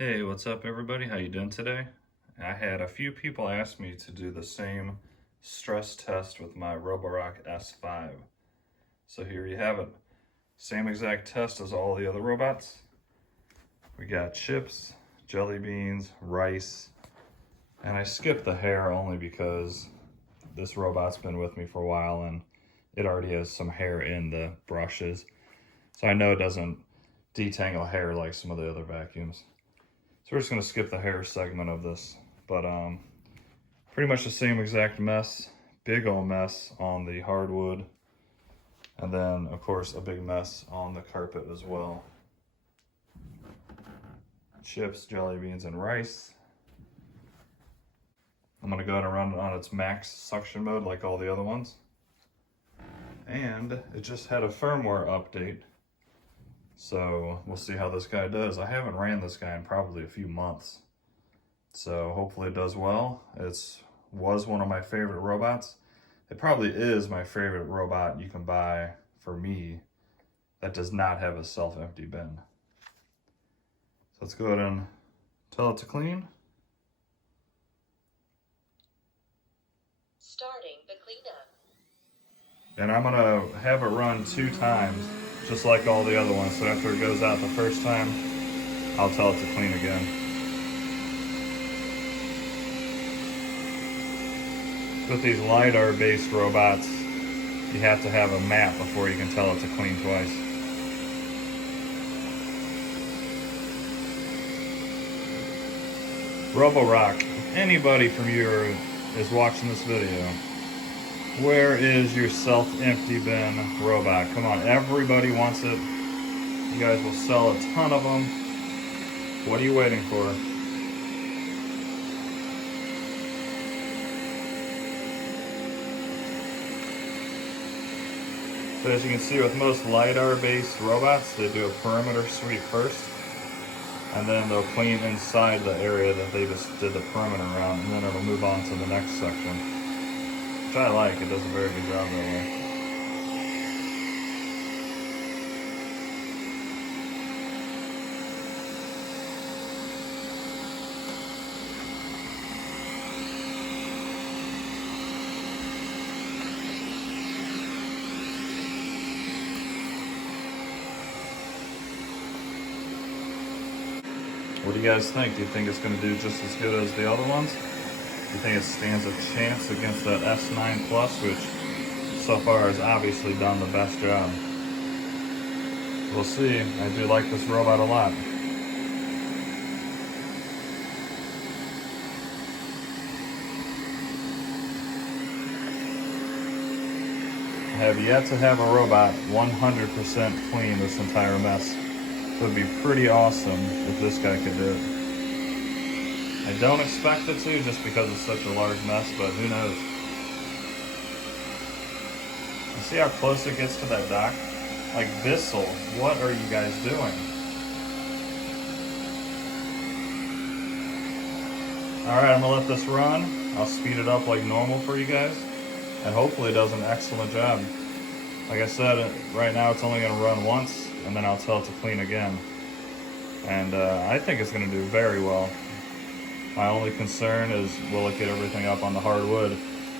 Hey, what's up everybody? How you doing today? I had a few people ask me to do the same stress test with my RoboRock S5. So here you have it. Same exact test as all the other robots. We got chips, jelly beans, rice, and I skipped the hair only because this robot's been with me for a while and it already has some hair in the brushes. So I know it doesn't detangle hair like some of the other vacuums. So we're just gonna skip the hair segment of this, but pretty much the same exact mess, big old mess on the hardwood, and then of course a big mess on the carpet as well. Chips, jelly beans, and rice. I'm gonna go ahead and run it on its max suction mode like all the other ones. And it just had a firmware update. So we'll see how this guy does. I haven't ran this guy in probably a few months. So hopefully it does well. Was one of my favorite robots. It probably is my favorite robot you can buy for me that does not have a self-empty bin. So let's go ahead and tell it to clean. Starting the cleanup. And I'm gonna have it run 2 times, just like all the other ones. So after it goes out the first time, I'll tell it to clean again. With these LiDAR based robots, you have to have a map before you can tell it to clean twice. RoboRock, if anybody from you is watching this video, where is your self-empty bin robot? Come on, everybody wants it. You guys will sell a ton of them. What are you waiting for? So as you can see with most LiDAR-based robots, they do a perimeter sweep first, and then they'll clean inside the area that they just did the perimeter around, and then it'll move on to the next section. Which I like, it does a very good job that way. What do you guys think? Do you think it's going to do just as good as the other ones? Do you think it stands a chance against that S9 Plus, which so far has obviously done the best job? We'll see. I do like this robot a lot. I have yet to have a robot 100% clean this entire mess. It would be pretty awesome if this guy could do it. I don't expect it to just because it's such a large mess, but who knows? You see how close it gets to that dock? Like, Bissell, what are you guys doing? Alright, I'm gonna let this run. I'll speed it up like normal for you guys, and hopefully it does an excellent job. Like I said, right now it's only gonna run once, and then I'll tell it to clean again. And I think it's gonna do very well. My only concern is, will it get everything up on the hardwood?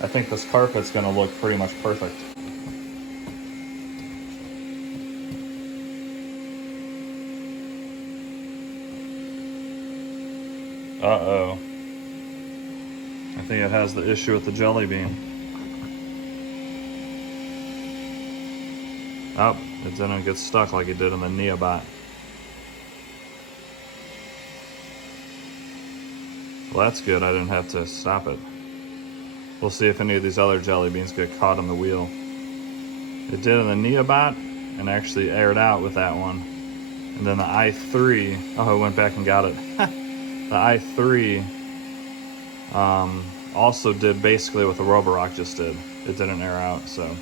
I think this carpet's gonna look pretty much perfect. Uh-oh. I think it has the issue with the jelly bean. Oh, it didn't get stuck like it did in the Neobot. Well, that's good. I didn't have to stop it. We'll see if any of these other jelly beans get caught on the wheel. It did in the Neobot and actually aired out with that one. And then the i3, oh, I went back and got it. The i3 also did basically what the RoboRock just did. It didn't air out, so.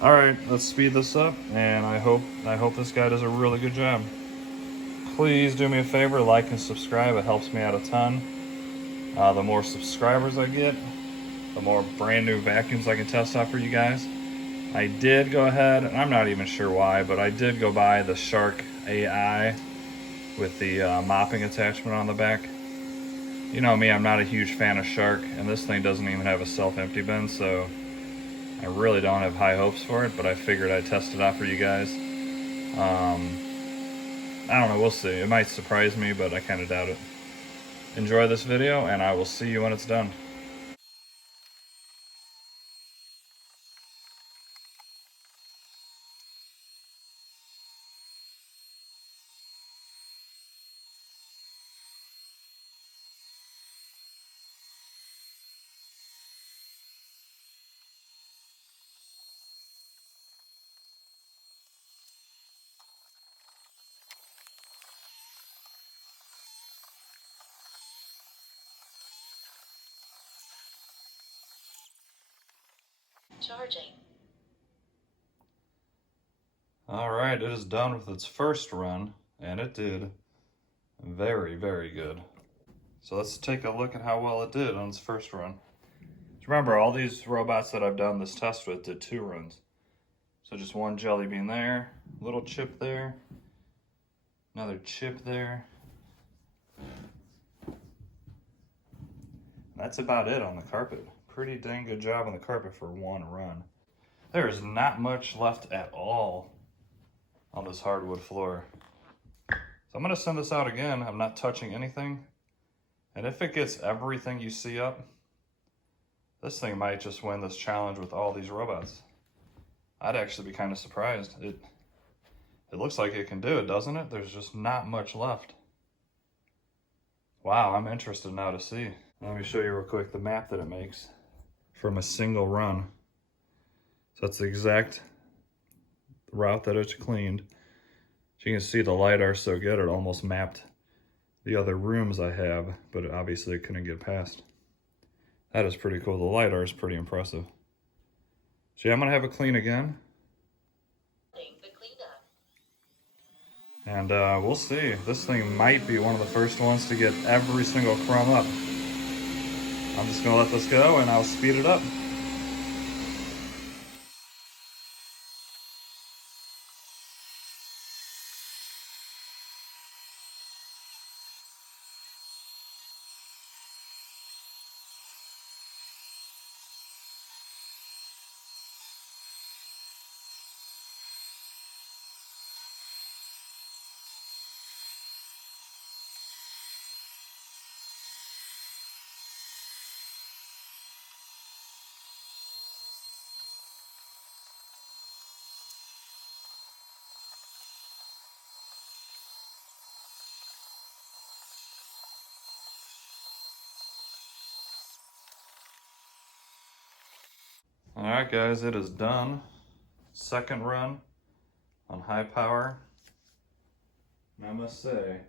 All right, let's speed this up, and I hope this guy does a really good job. Please do me a favor, like and subscribe. It helps me out a ton. The more subscribers I get, the more brand new vacuums I can test out for you guys. I did go ahead, and I'm not even sure why, but I did go buy the Shark AI with the mopping attachment on the back. You know me, I'm not a huge fan of Shark, and this thing doesn't even have a self-empty bin, so I really don't have high hopes for it, but I figured I'd test it out for you guys. I don't know, we'll see. It might surprise me, but I kind of doubt it. Enjoy this video, and I will see you when it's done. Charging. Alright, it is done with its first run, and it did very, very good. So let's take a look at how well it did on its first run. Remember, all these robots that I've done this test with did 2 runs. So just one jelly bean there, little chip there, another chip there. That's about it on the carpet. Pretty dang good job on the carpet for 1 run. There is not much left at all on this hardwood floor. So I'm gonna send this out again. I'm not touching anything. And if it gets everything you see up, this thing might just win this challenge with all these robots. I'd actually be kind of surprised. It looks like it can do it, doesn't it? There's just not much left. Wow, I'm interested now to see. Let me show you real quick the map that it makes from a single run. So that's the exact route that it's cleaned. So you can see the LiDAR so good, it almost mapped the other rooms I have, but obviously it couldn't get past. That is pretty cool. The LiDAR is pretty impressive. So yeah, I'm gonna have it clean again. And we'll see. This thing might be one of the first ones to get every single crumb up. I'm just gonna let this go and I'll speed it up. All right, guys, it is done. Second run on high power. And I must say,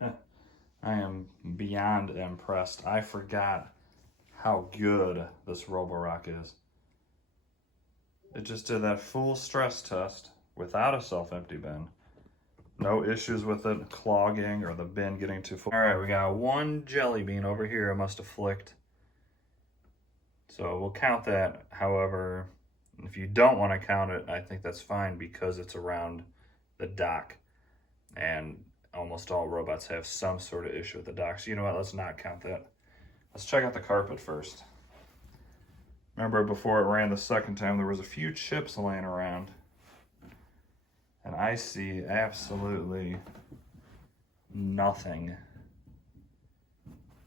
I am beyond impressed. I forgot how good this RoboRock is. It just did that full stress test without a self-empty bin. No issues with it clogging or the bin getting too full. All right, we got 1 jelly bean over here I must have flicked. So we'll count that. However, if you don't want to count it, I think that's fine because it's around the dock. And almost all robots have some sort of issue with the dock. So you know what, let's not count that. Let's check out the carpet first. Remember before it ran the second time, there was a few chips laying around. And I see absolutely nothing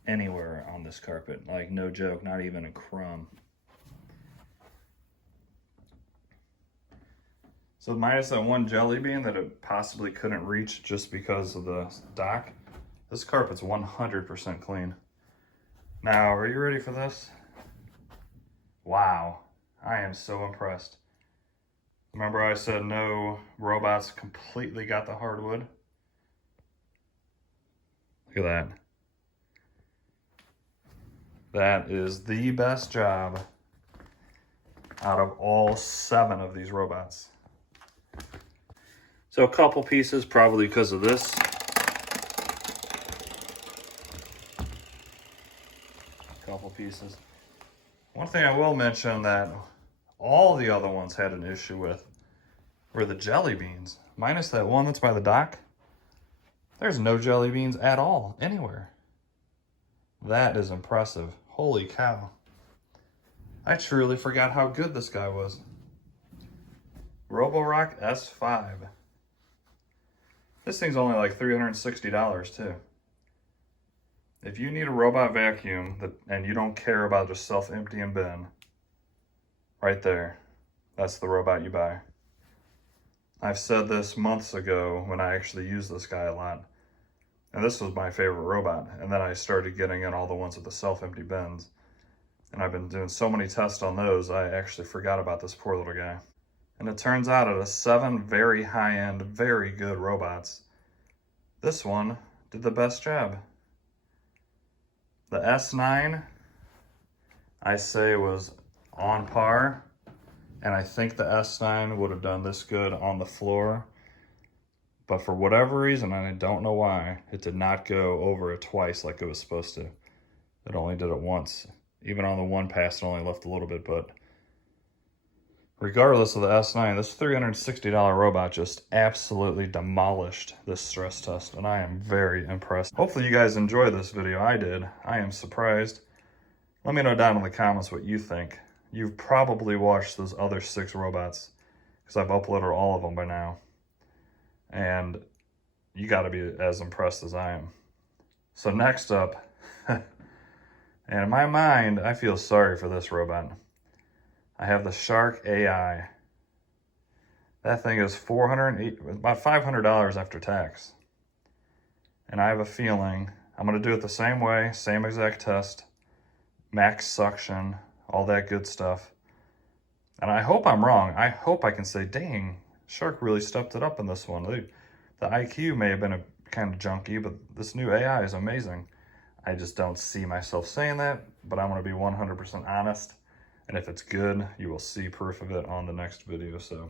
anywhere on this carpet. Like, no joke, not even a crumb. So minus that 1 jelly bean that it possibly couldn't reach just because of the dock, this carpet's 100% clean. Now, are you ready for this? Wow, I am so impressed. Remember I said no robots completely got the hardwood? Look at that. That is the best job out of all 7 of these robots. So a couple pieces, probably because of this. A couple pieces. One thing I will mention that all the other ones had an issue with were the jelly beans. Minus that one that's by the dock. There's no jelly beans at all, anywhere. That is impressive. Holy cow. I truly forgot how good this guy was. RoboRock S5. This thing's only like $360 too. If you need a robot vacuum and you don't care about just self-emptying bin, right there, that's the robot you buy. I've said this months ago when I actually used this guy a lot. And this was my favorite robot. And then I started getting in all the ones with the self-empty bins. And I've been doing so many tests on those, I actually forgot about this poor little guy. And it turns out out of 7 very high-end, very good robots, this one did the best job. The S9, I say, was on par. And I think the S9 would have done this good on the floor. But for whatever reason, and I don't know why, it did not go over it twice like it was supposed to. It only did it once. Even on the one pass, it only left a little bit, but regardless of the S9, this $360 robot just absolutely demolished this stress test, and I am very impressed. Hopefully you guys enjoy this video. I did. I am surprised. Let me know down in the comments what you think. You've probably watched those other 6 robots, because I've uploaded all of them by now. And you got to be as impressed as I am. So next up, and in my mind, I feel sorry for this robot. I have the Shark AI. That thing is about $500 after tax. And I have a feeling I'm going to do it the same way, same exact test, max suction, all that good stuff. And I hope I'm wrong. I hope I can say, dang, Shark really stepped it up in this one. The IQ may have been a kind of junky, but this new AI is amazing. I just don't see myself saying that, but I want to be 100% honest. And if it's good, you will see proof of it on the next video. So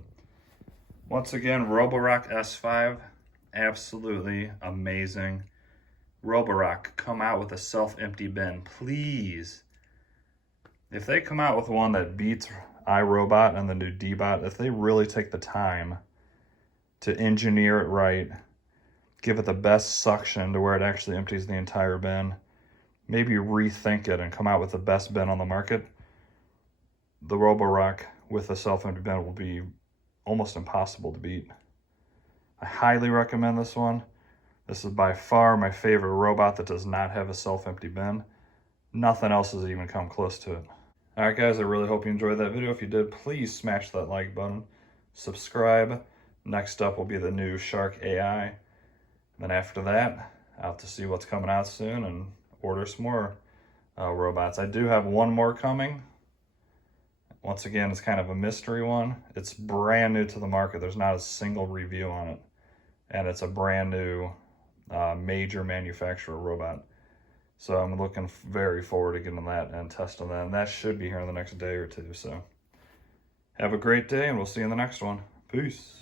once again, RoboRock S5, absolutely amazing. RoboRock, come out with a self-empty bin, please. If they come out with one that beats iRobot and the new D-Bot, if they really take the time to engineer it right, give it the best suction to where it actually empties the entire bin, maybe rethink it and come out with the best bin on the market, the RoboRock with a self-empty bin will be almost impossible to beat. I highly recommend this one. This is by far my favorite robot that does not have a self-empty bin. Nothing else has even come close to it. Alright guys, I really hope you enjoyed that video. If you did, please smash that like button. Subscribe. Next up will be the new Shark AI. And then after that, I'll have to see what's coming out soon and order some more robots. I do have one more coming. Once again, it's kind of a mystery one. It's brand new to the market. There's not a single review on it. And it's a brand new major manufacturer robot. So I'm looking very forward to getting that and testing that. And that should be here in the next day or two. So have a great day, and we'll see you in the next one. Peace.